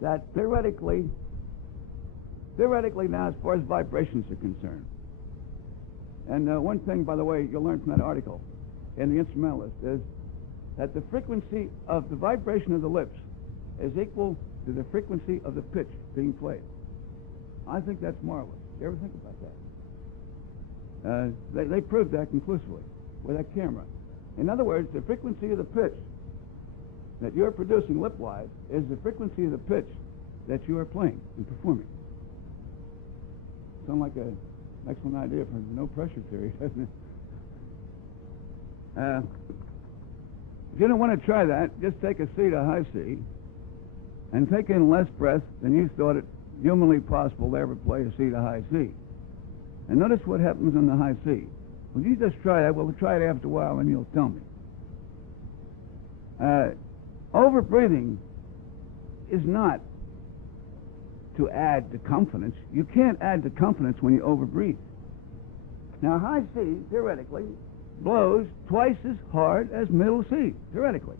that theoretically now, as far as vibrations are concerned, and one thing, by the way, you'll learn from that article in the Instrumentalist is that the frequency of the vibration of the lips is equal to the frequency of the pitch being played. I think that's marvelous. You ever think about that? They proved that conclusively with that camera. In other words, the frequency of the pitch that you're producing lip-wise is the frequency of the pitch that you are playing and performing. Sounds like an excellent idea for the no-pressure theory, doesn't it? If you don't want to try that, just take a C to high C and take in less breath than you thought it humanly possible to ever play a C to high C. And notice what happens on the high C. Well, you just try that. We'll try it after a while, and you'll tell me. Over-breathing is not to add to confidence. You can't add to confidence when you over-breathe. Now, high C, theoretically, blows twice as hard as middle C, theoretically,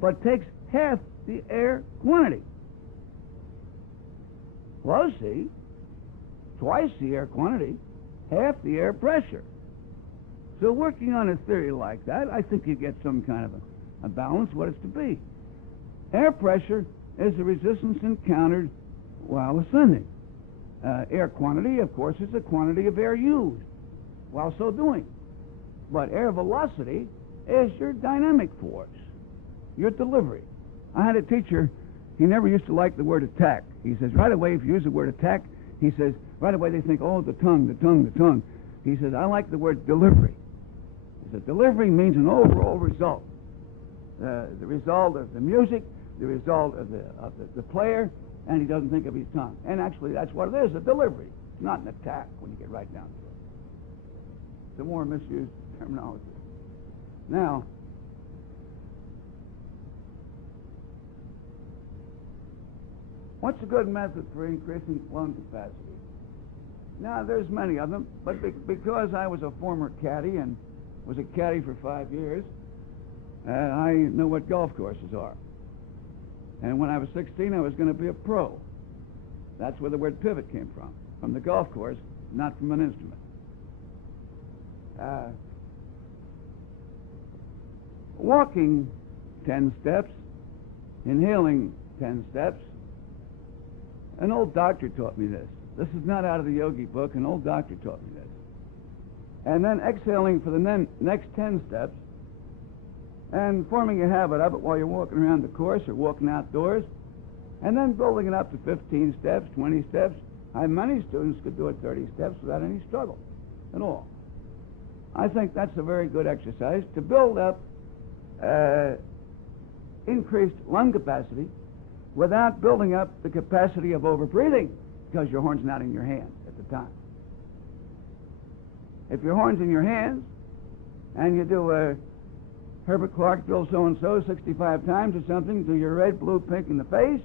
but takes half the air quantity. Low C, twice the air quantity, half the air pressure. So working on a theory like that, I think you get some kind of a balance, what it's to be. Air pressure is the resistance encountered while ascending. Air quantity, of course, is the quantity of air used while so doing. But air velocity is your dynamic force, your delivery. I had a teacher, he never used to like the word attack. He says, right away, if you use the word attack, he says, right away they think, oh, the tongue, the tongue, the tongue. He says, I like the word delivery. He said, delivery means an overall result. The result of the music, the result of the player, and he doesn't think of his tongue. And actually, that's what it is, a delivery. It's not an attack when you get right down to it. It's a more misused terminology. Now, what's a good method for increasing lung capacity? Now, there's many of them, but because I was a former caddy and was a caddy for 5 years, I know what golf courses are. And when I was 16, I was going to be a pro. That's where the word pivot came from the golf course, not from an instrument. Walking 10 steps, inhaling 10 steps. An old doctor taught me this. This is not out of the yogi book. An old doctor taught me this. And then exhaling for the next 10 steps and forming a habit of it while you're walking around the course or walking outdoors, and then building it up to 15 steps, 20 steps. I have many students could do it 30 steps without any struggle at all. I think that's a very good exercise to build up increased lung capacity without building up the capacity of over-breathing, because your horn's not in your hands at the time. If your horn's in your hands and you do Herbert Clark drill so-and-so 65 times or something to your red, blue, pink in the face,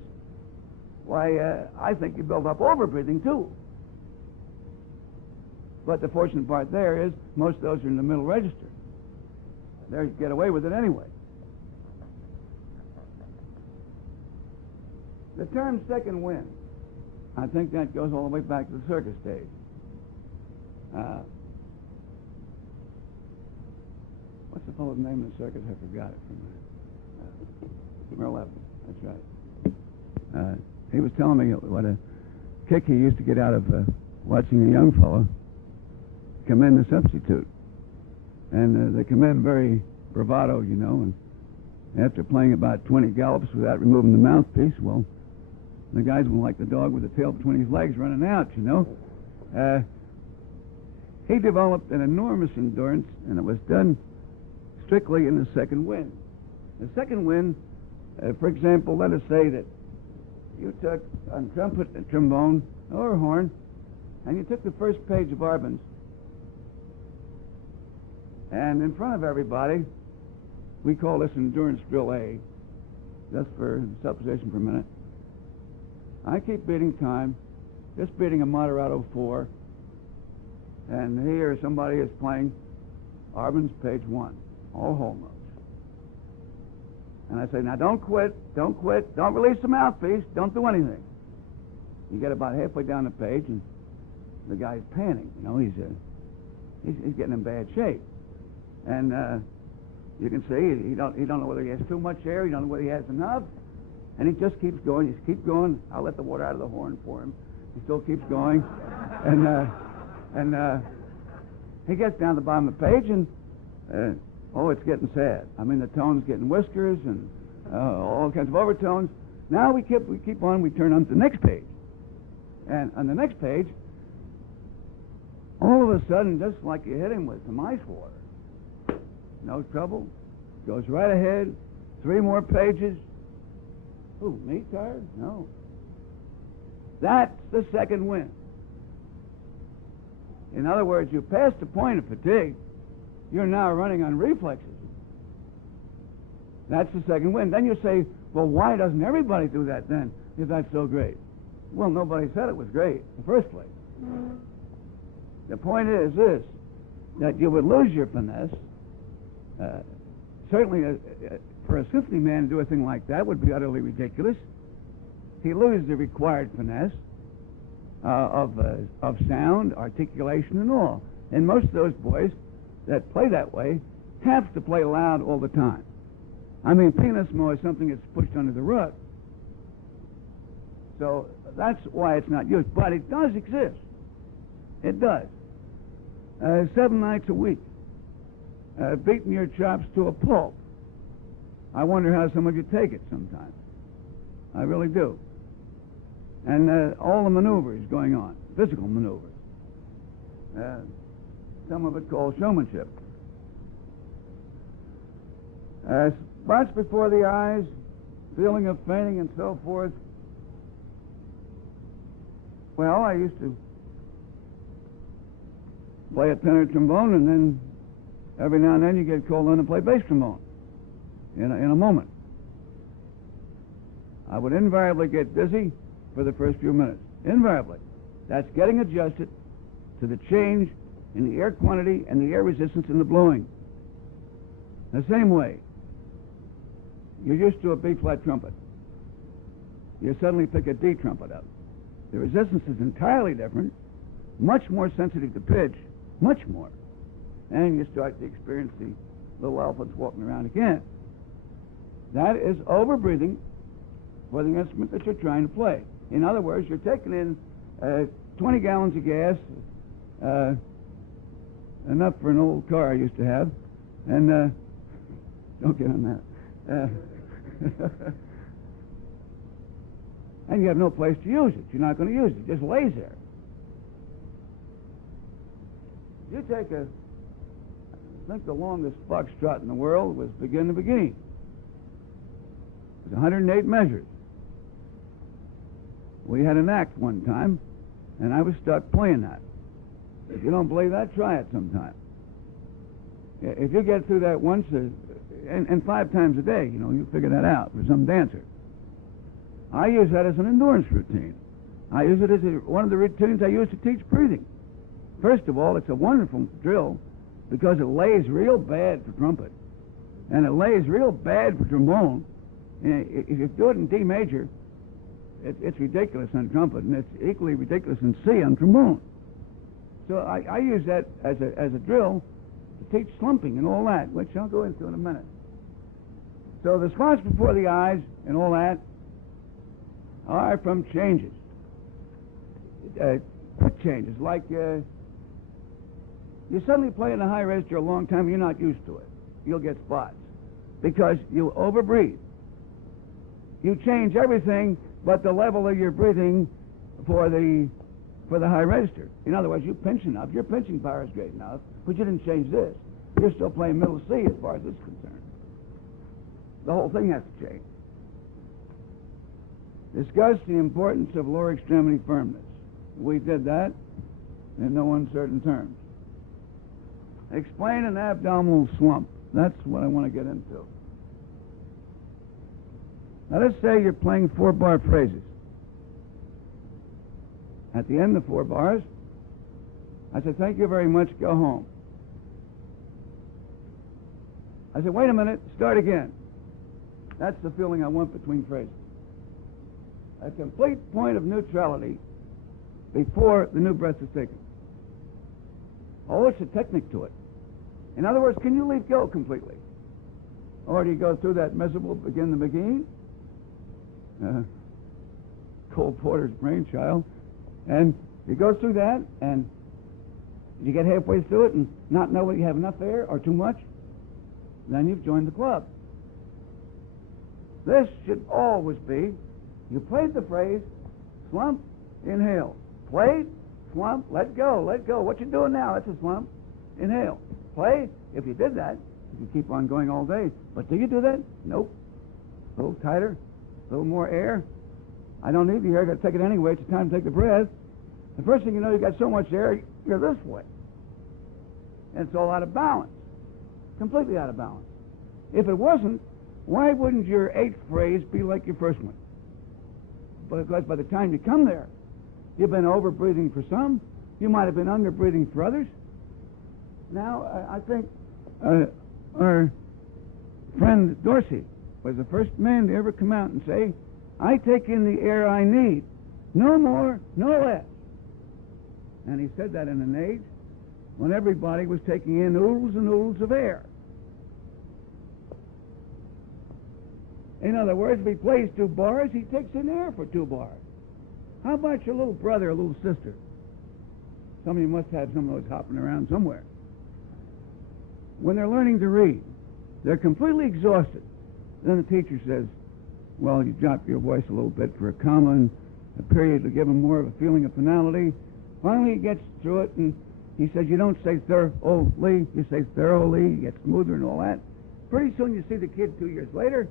why, I think you build up over-breathing too. But the fortunate part there is most of those are in the middle register. There you get away with it anyway. The term second wind, I think that goes all the way back to the circus stage. What's the fellow's name in the circus? I forgot it from Merle Evans. That's right. He was telling me what a kick he used to get out of watching a young fellow come in the substitute. And they come in very bravado, you know, and after playing about 20 gallops without removing the mouthpiece, well, the guys went like the dog with the tail between his legs running out, you know. He developed an enormous endurance, and it was done strictly in the second wind. The second wind, for example, let us say that you took on trumpet and trombone or horn, and you took the first page of Arbon's, and in front of everybody, we call this endurance drill A, just for supposition for a minute. I keep beating time, just beating a moderato 4, and here somebody is playing Arbon's page 1, all whole notes. And I say, now don't quit, don't release the mouthpiece, don't do anything. You get about halfway down the page, and the guy's panting. You know, he's getting in bad shape. And you can see he don't know whether he has too much air, he don't know whether he has enough, and he just keeps going. He keeps going. I'll let the water out of the horn for him. He still keeps going, and he gets down the bottom of the page, and it's getting sad. I mean, the tone's getting whiskers and all kinds of overtones. Now we keep on. We turn on to the next page, and on the next page, all of a sudden, just like you hit him with some ice water, no trouble, goes right ahead. 3 more pages. Ooh, me tired? No. That's the second wind. In other words, you passed the point of fatigue. You're now running on reflexes. That's the second wind. Then you say, well, why doesn't everybody do that then, if that's so great? Well, nobody said it was great in the first place. The point is this, that you would lose your finesse. Certainly, for a symphony man to do a thing like that would be utterly ridiculous. He loses the required finesse of sound, articulation, and all. And most of those boys that play that way have to play loud all the time. I mean, pianissimo is something that's pushed under the rug. So that's why it's not used. But it does exist. It does. 7 nights a week. Beating your chops to a pulp. I wonder how some of you take it sometimes. I really do. And all the maneuvers going on, physical maneuvers. Some of it called showmanship. Spots before the eyes, feeling of fainting and so forth. Well, I used to play a tenor trombone, and then every now and then you get called on to play bass trombone in a moment. I would invariably get dizzy for the first few minutes. Invariably. That's getting adjusted to the change in the air quantity and the air resistance in the blowing. The same way, you're used to a B-flat trumpet. You suddenly pick a D trumpet up. The resistance is entirely different, much more sensitive to pitch, much more. And you start to experience the little elephants walking around again. That is over-breathing for the instrument that you're trying to play. In other words, you're taking in 20 gallons of gas, enough for an old car I used to have, and don't get on that. And you have no place to use it. You're not going to use it. It just lays there. You take I think the longest foxtrot in the world was Begin the Beginning. It was 108 measures. We had an act one time, and I was stuck playing that. If you don't believe that, try it sometime. If you get through that once, and 5 times a day, you know, you figure that out for some dancer. I use that as an endurance routine. I use it as one of the routines I use to teach breathing. First of all, it's a wonderful drill because it lays real bad for trumpet, and it lays real bad for trombone. If you do it in D major, it's ridiculous on trumpet, and it's equally ridiculous in C on trombone. So I use that as a drill to teach slumping and all that, which I'll go into in a minute. So the spots before the eyes and all that are from changes, quick changes, like you suddenly play in a high register a long time, you're not used to it. You'll get spots because you overbreathe. You change everything but the level of your breathing for the high register. In other words, you pinch enough, your pinching power is great enough, but you didn't change this. You're still playing middle C as far as this is concerned. The whole thing has to change. Discuss the importance of lower extremity firmness. We did that in no uncertain terms. Explain an abdominal slump. That's what I want to get into. Now let's say you're playing 4-bar phrases. At the end of 4 bars, I said, thank you very much, go home. I said, wait a minute, start again. That's the feeling I want between phrases. A complete point of neutrality before the new breath is taken. Oh, it's a technique to it. In other words, can you leave go completely? Or do you go through that miserable begin the beginning? Cole Porter's brainchild. And you go through that, and you get halfway through it and not know whether you have enough air or too much, then you've joined the club. This should always be, you played the phrase, slump, inhale. Played, slump, let go, let go. What you doing now? That's a slump, inhale. Play, if you did that, you can keep on going all day. But do you do that? Nope. A little tighter, a little more air. I don't need the air, I've got to take it anyway. It's time to take the breath. The first thing you know, you've got so much air, you're this way. And it's all out of balance. Completely out of balance. If it wasn't, why wouldn't your eighth phrase be like your first one? Because by the time you come there, you've been over-breathing for some. You might have been under-breathing for others. Now, I think our friend Dorsey was the first man to ever come out and say, I take in the air I need. No more, no less. And he said that in an age when everybody was taking in oodles and oodles of air. In other words, if he plays 2 bars, he takes in air for 2 bars. How about your little brother or little sister? Some of you must have some of those hopping around somewhere. When they're learning to read, they're completely exhausted. Then the teacher says, well, you drop your voice a little bit for a comma and a period to give them more of a feeling of finality. Finally, he gets through it, and he says, you don't say thoroughly, you say thoroughly, you get smoother and all that. Pretty soon you see the kid 2 years later.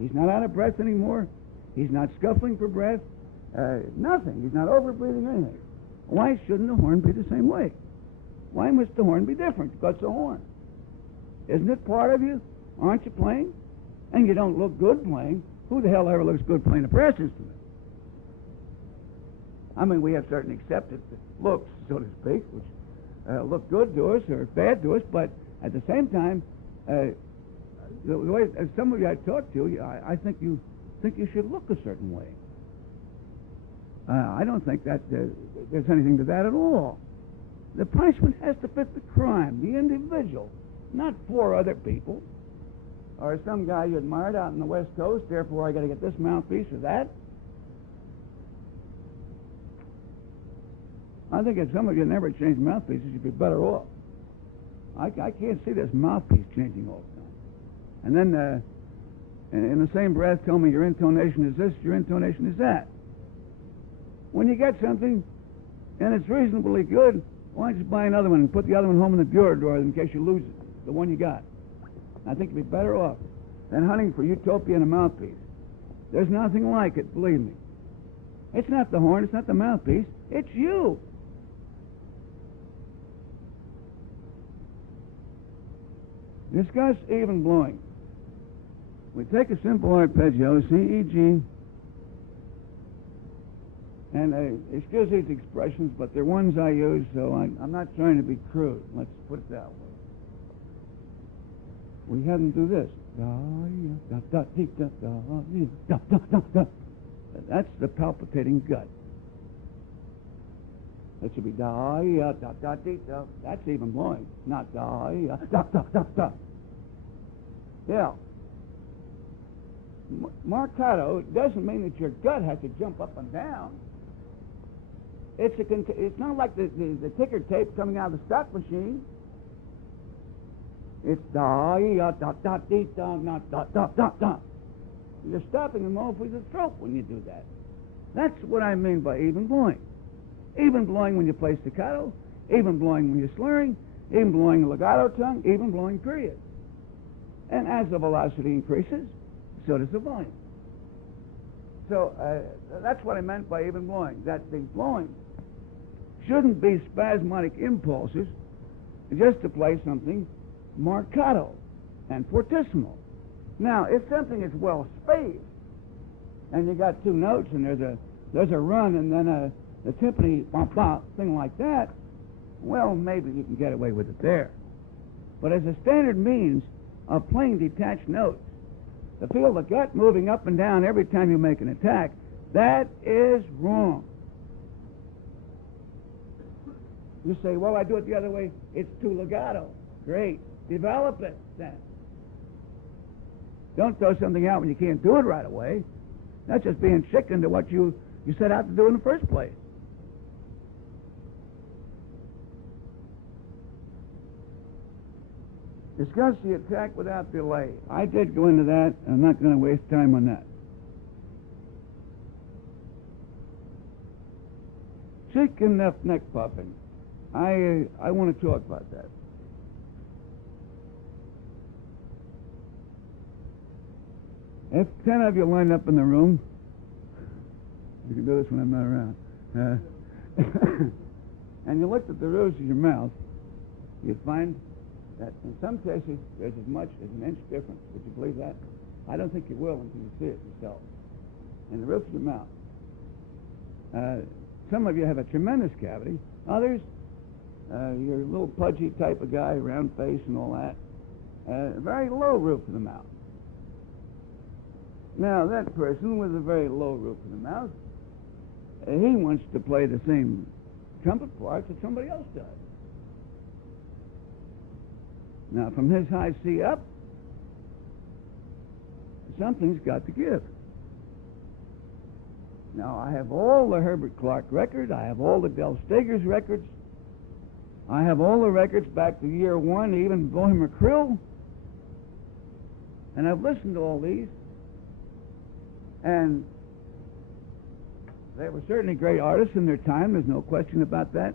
He's not out of breath anymore. He's not scuffling for breath. Nothing. He's not over-breathing or anything. Why shouldn't the horn be the same way? Why must the horn be different? Because it's a horn. Isn't it part of you? Aren't you playing? And you don't look good playing. Who the hell ever looks good playing a brass instrument? I mean, we have certain accepted looks, so to speak, which look good to us or bad to us, but at the same time, the way some of you I talk to, I think you should look a certain way. I don't think that there's anything to that at all. The punishment has to fit the crime, the individual, not 4 other people. Or some guy you admired out on the West Coast, therefore I got to get this mouthpiece or that. I think if some of you never change mouthpieces, you'd be better off. I can't see this mouthpiece changing all the time. And then in the same breath tell me your intonation is this, your intonation is that. When you get something and it's reasonably good, why don't you buy another one and put the other one home in the bureau drawer in case you lose it, the one you got. I think you'd be better off than hunting for utopia in a mouthpiece. There's nothing like it, believe me. It's not the horn, it's not the mouthpiece, it's you. Discuss even blowing. We take a simple arpeggio, C, E, G, and excuse these expressions, but they're ones I use, so I'm not trying to be crude. Let's put it that way. We have them do this. That's the palpitating gut. It should be da ya da da dee da. That's even blowing, not da ya da da da da. Yeah. Marcato doesn't mean that your gut has to jump up and down. It's not like the ticker tape coming out of the stock machine. It's da ya da da dee da not da da da da. You're stopping them off with the throat when you do that. That's what I mean by even blowing. Even blowing when you play staccato, even blowing when you're slurring, even blowing a legato tongue, even blowing period. And as the velocity increases, so does the volume. So that's what I meant by even blowing, that the blowing shouldn't be spasmodic impulses just to play something marcato and fortissimo. Now, if something is well spaced, and you got 2 notes and there's a run and then the timpani bump bump thing like that, well, maybe you can get away with it there. But as a standard means of playing detached notes, to feel the gut moving up and down every time you make an attack, that is wrong. You say, well, I do it the other way. It's too legato. Great. Develop it then. Don't throw something out when you can't do it right away. That's just being chicken to what you set out to do in the first place. Discuss the attack without delay. I did go into that, and I'm not going to waste time on that. Cheek and neck puffing. I want to talk about that. If 10 of you line up in the room, you can do this when I'm not around, and you looked at the roofs of your mouth, you'd find that in some cases there's as much as an inch difference. Would you believe that? I don't think you will until you see it yourself. In the roof of your mouth. Some of you have a tremendous cavity. Others, you're a little pudgy type of guy, round face and all that. Very low roof of the mouth. Now, that person with a very low roof of the mouth, he wants to play the same trumpet parts that somebody else does. Now, from his high C up, something's got to give. Now, I have all the Herbert Clark records. I have all the Del Stegers records. I have all the records back to year one, even Bohemian Krill. And I've listened to all these. And they were certainly great artists in their time. There's no question about that.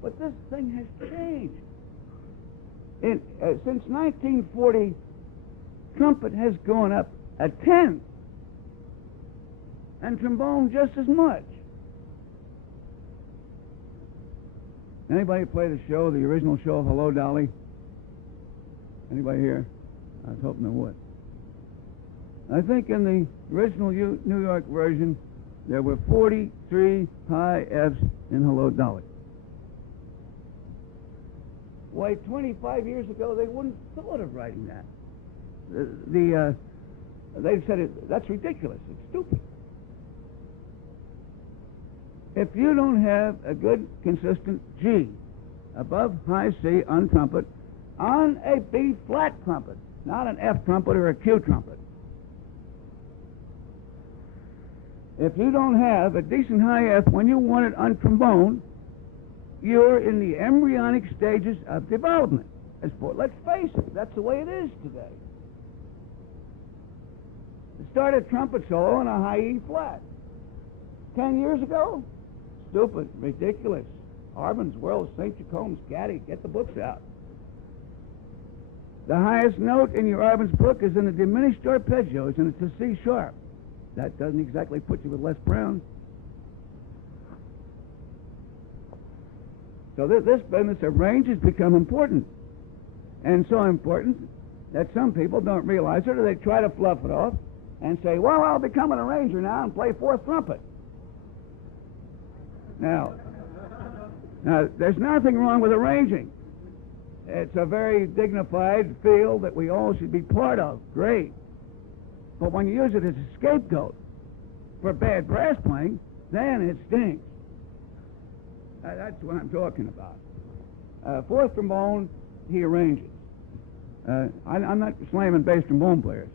But this thing has changed. Since 1940, trumpet has gone up a tenth, and trombone just as much. Anybody play the show, the original show of Hello, Dolly? Anybody here? I was hoping they would. I think in the original New York version, there were 43 high Fs in Hello, Dolly. Why, 25 years ago, they wouldn't have thought of writing that. They said, that's ridiculous. It's stupid. If you don't have a good, consistent G above high C on trumpet, on a B flat trumpet, not an F trumpet or a Q trumpet, if you don't have a decent high F when you want it on trombone, you're in the embryonic stages of development. Let's face it, that's the way it is today. Start a trumpet solo on a high E flat. 10 years ago? Stupid, ridiculous. Arben's World, St. Jacome's, Gaddy, get the books out. The highest note in your Arben's book is in the diminished arpeggios, and it's a C sharp. That doesn't exactly put you with Les Brown. So this business of range has become important. And so important that some people don't realize it, or they try to fluff it off and say, well, I'll become an arranger now and play fourth trumpet. Now, there's nothing wrong with arranging. It's a very dignified field that we all should be part of. Great. But when you use it as a scapegoat for bad brass playing, then it stinks. That's what I'm talking about. Fourth trombone, he arranges. I'm not slamming bass trombone players.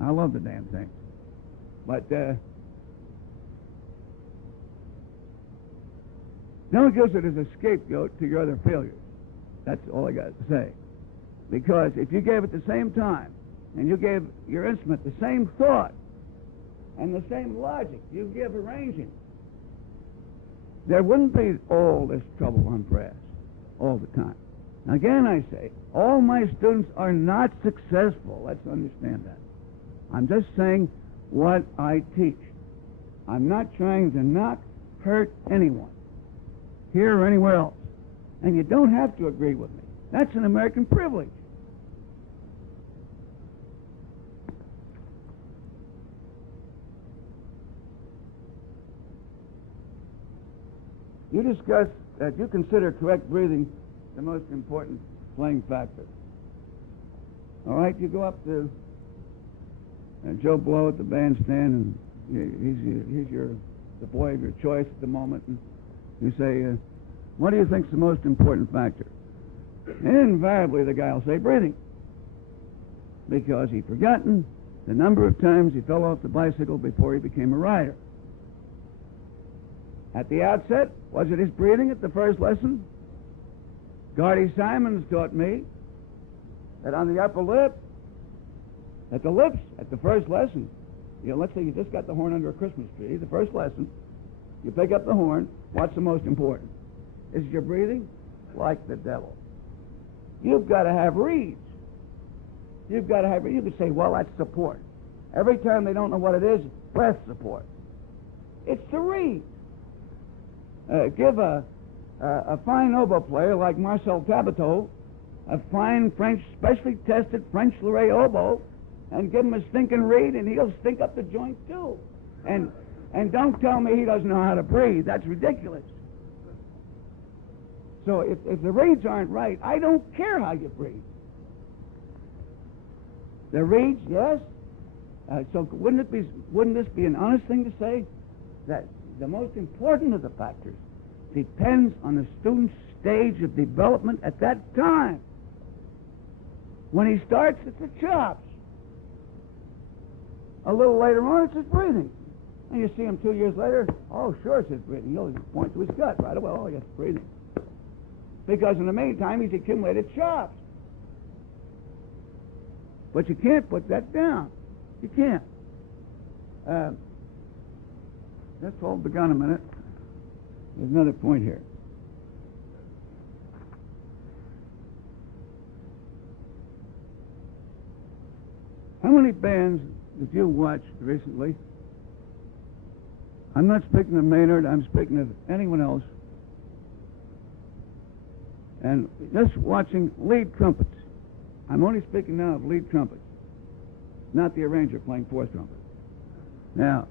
I love the damn thing. But don't use it as a scapegoat to your other failures. That's all I got to say. Because if you gave it the same time, and you gave your instrument the same thought and the same logic you give arranging, there wouldn't be all this trouble on brass all the time. Again, I say, all my students are not successful. Let's understand that. I'm just saying what I teach. I'm not trying to knock, hurt anyone, here or anywhere else. And you don't have to agree with me. That's an American privilege. You discuss that you consider correct breathing the most important playing factor. All right, you go up to Joe Blow at the bandstand, and he's the boy of your choice at the moment, and you say, what do you think's the most important factor? Invariably, the guy will say breathing, because he'd forgotten the number of times he fell off the bicycle before he became a rider. At the outset, was it his breathing at the first lesson? Gardy Simons taught me that on the upper lip, at the lips, at the first lesson, let's say you just got the horn under a Christmas tree, the first lesson, you pick up the horn, what's the most important? Is your breathing? Like the devil. You've got to have reeds. You could say, well, that's support. Every time they don't know what it is, breath support. It's the reed. Give a fine oboe player like Marcel Tabateau a fine French, specially tested French Lorraine oboe, and give him a stinking reed, and he'll stink up the joint too. And don't tell me he doesn't know how to breathe. That's ridiculous. So if the reeds aren't right, I don't care how you breathe. The reeds, yes. So wouldn't this be an honest thing to say that the most important of the factors depends on the student's stage of development at that time? When he starts, it's the chops. A little later on, it's his breathing. And you see him 2 years later, oh, sure, it's his breathing. He'll point to his gut right away. Oh, yes, breathing. Because in the meantime, he's accumulated chops. But you can't put that down. You can't. Let's hold the gun a minute. There's another point here. How many bands did you watch recently? I'm not speaking of Maynard, I'm speaking of anyone else. And just watching lead trumpets. I'm only speaking now of lead trumpets, not the arranger playing fourth trumpet. Now,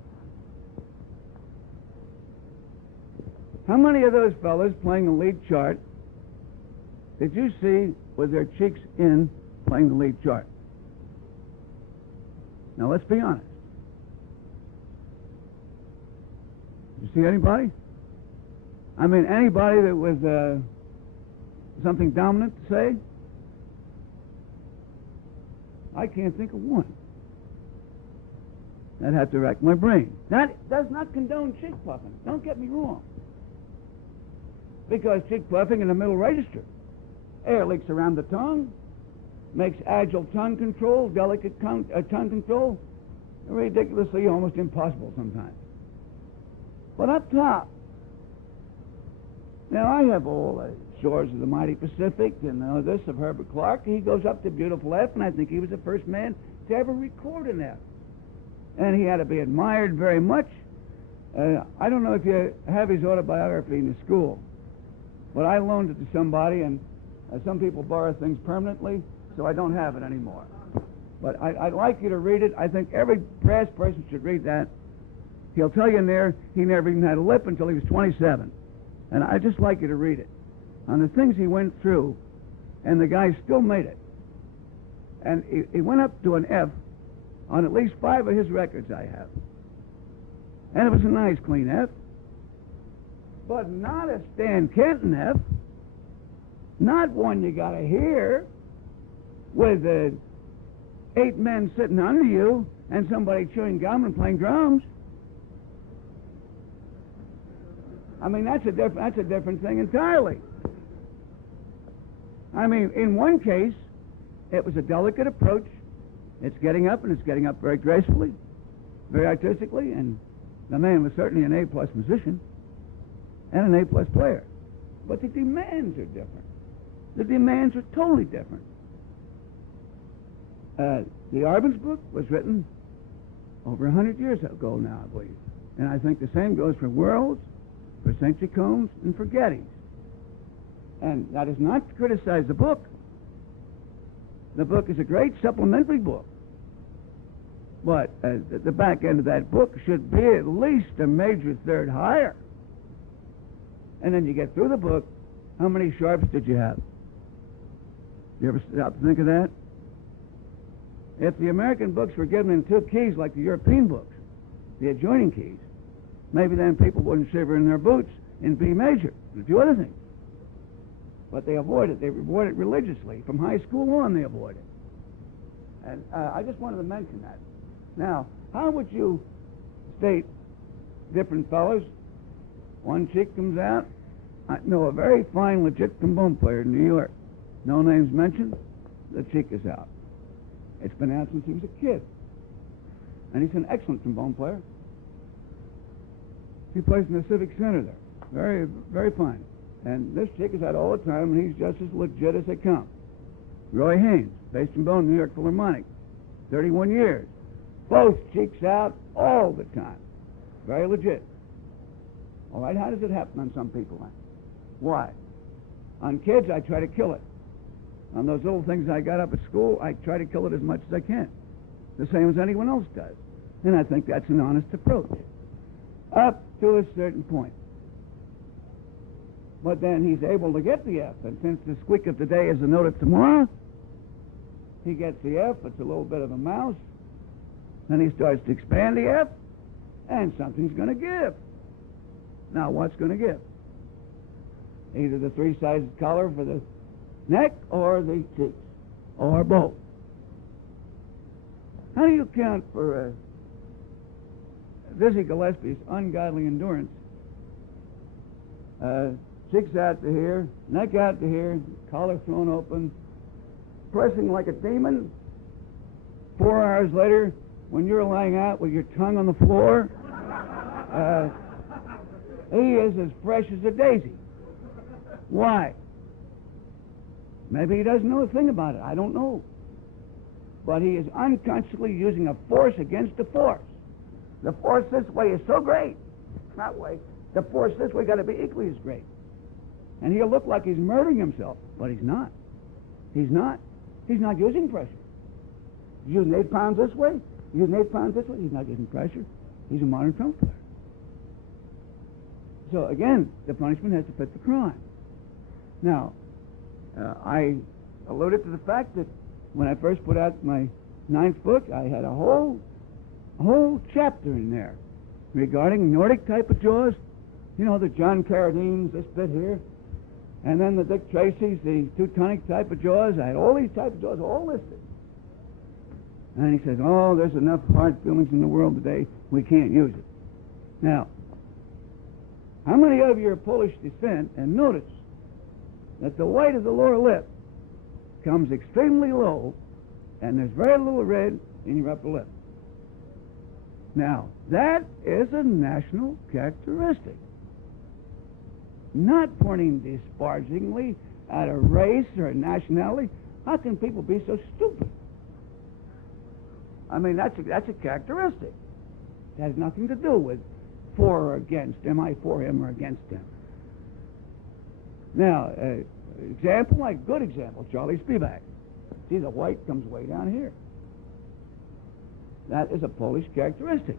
how many of those fellas playing the lead chart did you see with their cheeks in playing the lead chart? Now, let's be honest. Did you see anybody? I mean, anybody that was something dominant to say? I can't think of one. I'd have to rack my brain. That does not condone cheek puffing. Don't get me wrong. Because cheek puffing in the middle register, air leaks around the tongue, makes agile tongue control, delicate tongue control, ridiculously almost impossible sometimes. But up top, now I have all the shores of the mighty Pacific and this of Herbert Clark. He goes up to beautiful F, and I think he was the first man to ever record an F. And he had to be admired very much. I don't know if you have his autobiography in the school, but I loaned it to somebody, and some people borrow things permanently, so I don't have it anymore. But I'd like you to read it. I think every brass person should read that. He'll tell you in there he never even had a lip until he was 27. And I'd just like you to read it on the things he went through, and the guy still made it. And he went up to an F on at least 5 of his records I have. And it was a nice, clean F. But not a Stan Kenton F. Not one you got to hear with 8 men sitting under you and somebody chewing gum and playing drums. I mean, that's a different thing entirely. I mean, in one case, it was a delicate approach. It's getting up, and it's getting up very gracefully, very artistically, and the man was certainly an A-plus musician and an A-plus player. But the demands are different. The demands are totally different. The Arbenz book was written over 100 years ago now, I believe. And I think the same goes for Worlds, for Century Combs, and for Geddes. And that is not to criticize the book. The book is a great supplementary book. But the back end of that book should be at least a major third higher. And then you get through the book, how many sharps did you have? You ever stop to think of that? If the American books were given in two keys like the European books, the adjoining keys, maybe then people wouldn't shiver in their boots in B major and a few other things. But they avoid it. They avoid it religiously. From high school on, they avoid it. And I just wanted to mention that. Now, how would you state different fellows? One cheek comes out. I know a very fine, legit trombone player in New York. No names mentioned. The cheek is out. It's been out since he was a kid. And he's an excellent trombone player. He plays in the Civic Center there. Very, very fine. And this chick is out all the time, and he's just as legit as they come. Roy Haynes, bass trombone, New York Philharmonic, 31 years. Both cheeks out all the time. Very legit. All right, how does it happen on some people then? Why? On kids, I try to kill it. On those little things I got up at school, I try to kill it as much as I can. The same as anyone else does. And I think that's an honest approach. Up to a certain point. But then he's able to get the F, and since the squeak of today is the note of tomorrow, he gets the F. It's a little bit of a mouse. Then he starts to expand the F, and something's going to give. Now, what's going to give? Either the three-sided collar for the neck or the cheeks, or both. How do you account for Dizzy Gillespie's ungodly endurance? Cheeks out to here, neck out to here, collar thrown open, pressing like a demon. 4 hours later, when you're lying out with your tongue on the floor, he is as fresh as a daisy. Why? Maybe he doesn't know a thing about it. I don't know. But he is unconsciously using a force against a force. The force this way is so great. That way. The force this way got to be equally as great. And he'll look like he's murdering himself, but he's not. He's not. He's not using pressure. He's using 8 pounds this way. He's using 8 pounds this way. He's not using pressure. He's a modern trumpet player. So again, the punishment has to fit the crime. Now, I alluded to the fact that when I first put out my 9th book, I had a whole chapter in there regarding Nordic type of jaws. You know, the John Carradines, this bit here. And then the Dick Tracy's, the Teutonic type of jaws. I had all these types of jaws all listed. And he says, oh, there's enough hard feelings in the world today, we can't use it. Now, how many of you are Polish descent and notice that the white of the lower lip comes extremely low and there's very little red in your upper lip? Now, that is a national characteristic. Not pointing disparagingly at a race or a nationality. How can people be so stupid? I mean, that's a characteristic. It has nothing to do with for or against. Am I for him or against him? Now, example, like good example, Charlie Spivak. See, the white comes way down here. That is a Polish characteristic.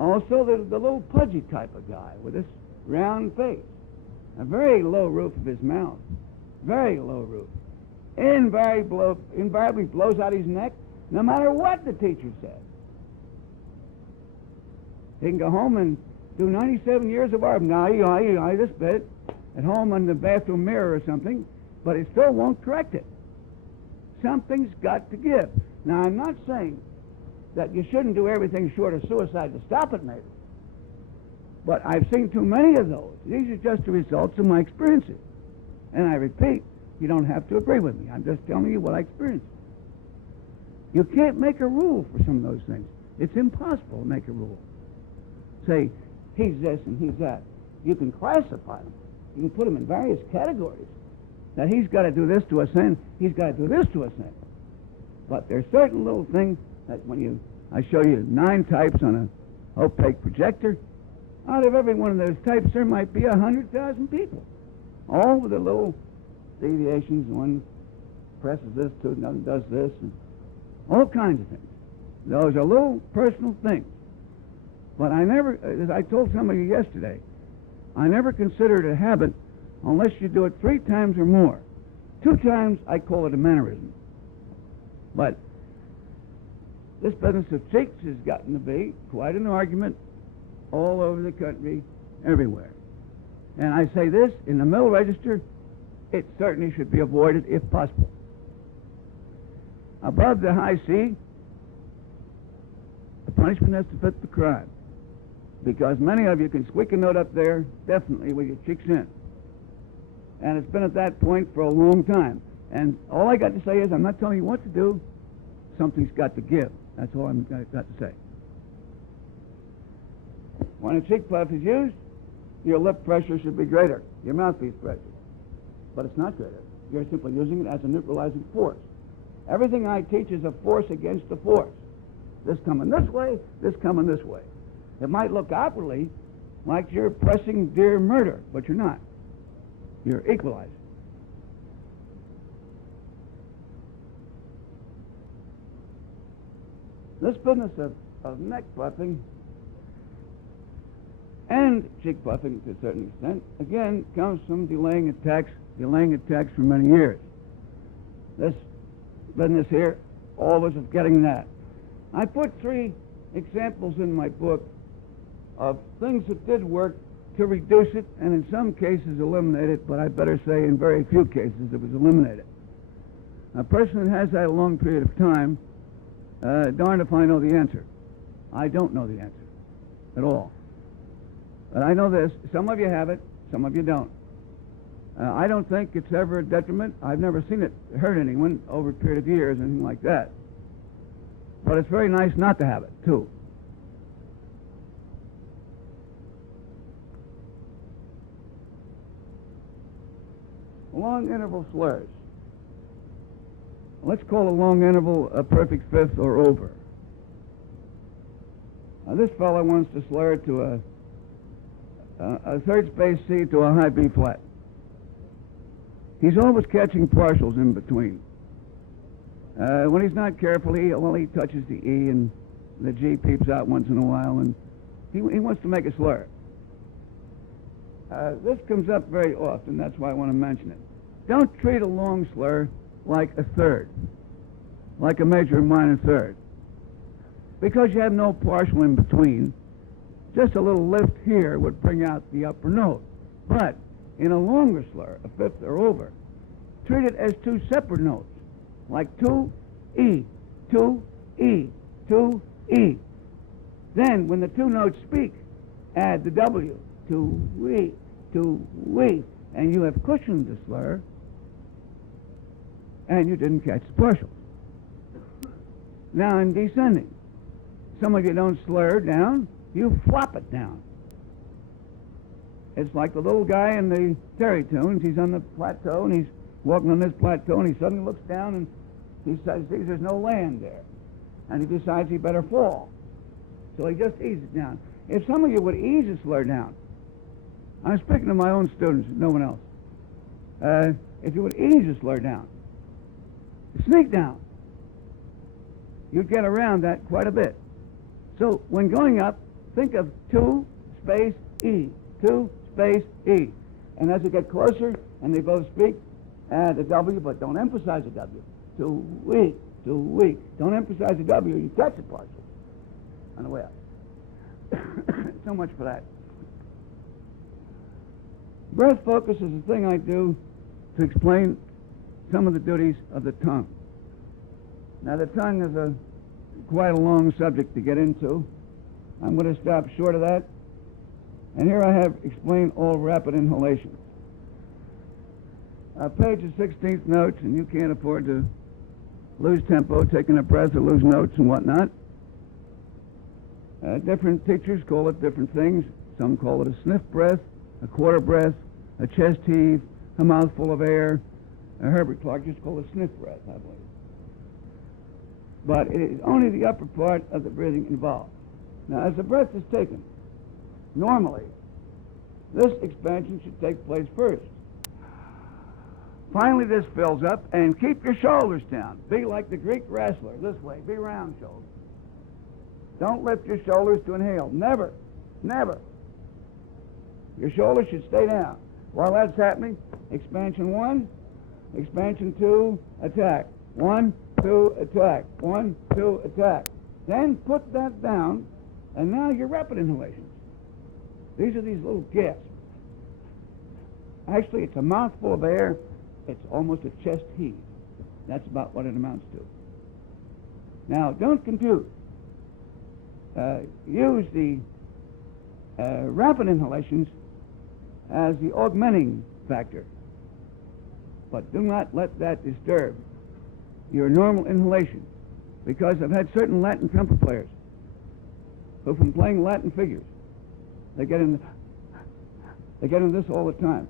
Also, the little pudgy type of guy with this round face, a very low roof of his mouth, very low roof, invariably blows out his neck no matter what the teacher says. He can go home and do 97 years of art. Now, this bit at home on the bathroom mirror or something, but it still won't correct it. Something's got to give. Now, I'm not saying that you shouldn't do everything short of suicide to stop it, maybe. But I've seen too many of those. These are just the results of my experiences. And I repeat, you don't have to agree with me. I'm just telling you what I experienced. You can't make a rule for some of those things. It's impossible to make a rule. Say, he's this and he's that. You can classify them. You can put them in various categories. That he's got to do this to us end, he's got to do this to us end. But there's certain little things that when I show you 9 types on an opaque projector, out of every one of those types there might be 100,000 people. All with the little deviations. One presses this to another does this, and all kinds of things. Those are little personal things. But I never, as I told somebody yesterday, I never consider it a habit unless you do it 3 times or more. 2 times, I call it a mannerism. But this business of cheeks has gotten to be quite an argument all over the country, everywhere. And I say this, in the mill register, it certainly should be avoided if possible. Above the high C, the punishment has to fit the crime. Because many of you can squeak a note up there, definitely with your cheeks in. And it's been at that point for a long time. And all I got to say is, I'm not telling you what to do, something's got to give. That's all I've got to say. When a cheek puff is used, your lip pressure should be greater, your mouthpiece pressure. But it's not greater. You're simply using it as a neutralizing force. Everything I teach is a force against a force. This coming this way, this coming this way. It might look outwardly like you're pressing dear murder, but you're not. You're equalizing. This business of neck puffing and cheek puffing to a certain extent, again, comes from delaying attacks for many years. This business here, always of getting that. I put 3 examples in my book of things that did work to reduce it, and in some cases eliminate it, but I better say in very few cases it was eliminated. A person that has that a long period of time, darned if I know the answer. I don't know the answer at all. But I know this, some of you have it, some of you don't. I don't think it's ever a detriment. I've never seen it hurt anyone over a period of years, anything like that. But it's very nice not to have it, too. Long interval slurs. Let's call a long interval a perfect fifth or over. Now, this fellow wants to slur to a third space C to a high B flat. He's always catching partials in between. When he's not careful, he touches the E and the G peeps out once in a while, and he wants to make a slur. This comes up very often, that's why I want to mention it. Don't treat a long slur like a third, like a major and minor third. Because you have no partial in between, just a little lift here would bring out the upper note. But in a longer slur, a fifth or over, treat it as 2 separate notes, like 2 E, 2 E, 2 E. Then, when the 2 notes speak, add the W, 2 E, 2 E, and you have cushioned the slur, and you didn't catch the partial. Now, in descending, some of you don't slur down, you flop it down. It's like the little guy in the Terry tunes. He's on the plateau, and he's walking on this plateau, and he suddenly looks down, and he sees there's no land there. And he decides he better fall. So he just eases it down. If some of you would ease a slur down, I'm speaking to my own students, no one else. If you would ease a slur down, sneak down, you'd get around that quite a bit. So when going up, think of 2 space E, 2 space E. And as you get closer and they both speak, add the W, but don't emphasize the W. 2 weak, 2 weak. Don't emphasize the W, you catch the partial on the way up. So much for that. Breath focus is a thing I do to explain some of the duties of the tongue. Now, the tongue is quite a long subject to get into. I'm going to stop short of that. And here I have explained all rapid inhalation. Page is 16th notes, and you can't afford to lose tempo, taking a breath, or lose notes and whatnot. Different teachers call it different things. Some call it a sniff breath, a quarter breath, a chest heave, a mouthful of air. Herbert Clark just called it sniff breath, I believe. But it is only the upper part of the breathing involved. Now, as the breath is taken, normally, this expansion should take place first. Finally, this fills up, and keep your shoulders down. Be like the Greek wrestler, this way. Be round shoulders. Don't lift your shoulders to inhale. Never, never. Your shoulders should stay down. While that's happening, expansion 1, expansion 2, attack. 1, 2, attack. 1, 2, attack. Then put that down, and now your rapid inhalations. These are these little gasps. Actually, it's a mouthful of air. It's almost a chest heave. That's about what it amounts to. Now, don't confuse. Use the rapid inhalations as the augmenting factor. But do not let that disturb your normal inhalation, because I've had certain Latin trumpet players who, from playing Latin figures, they get in this all the time.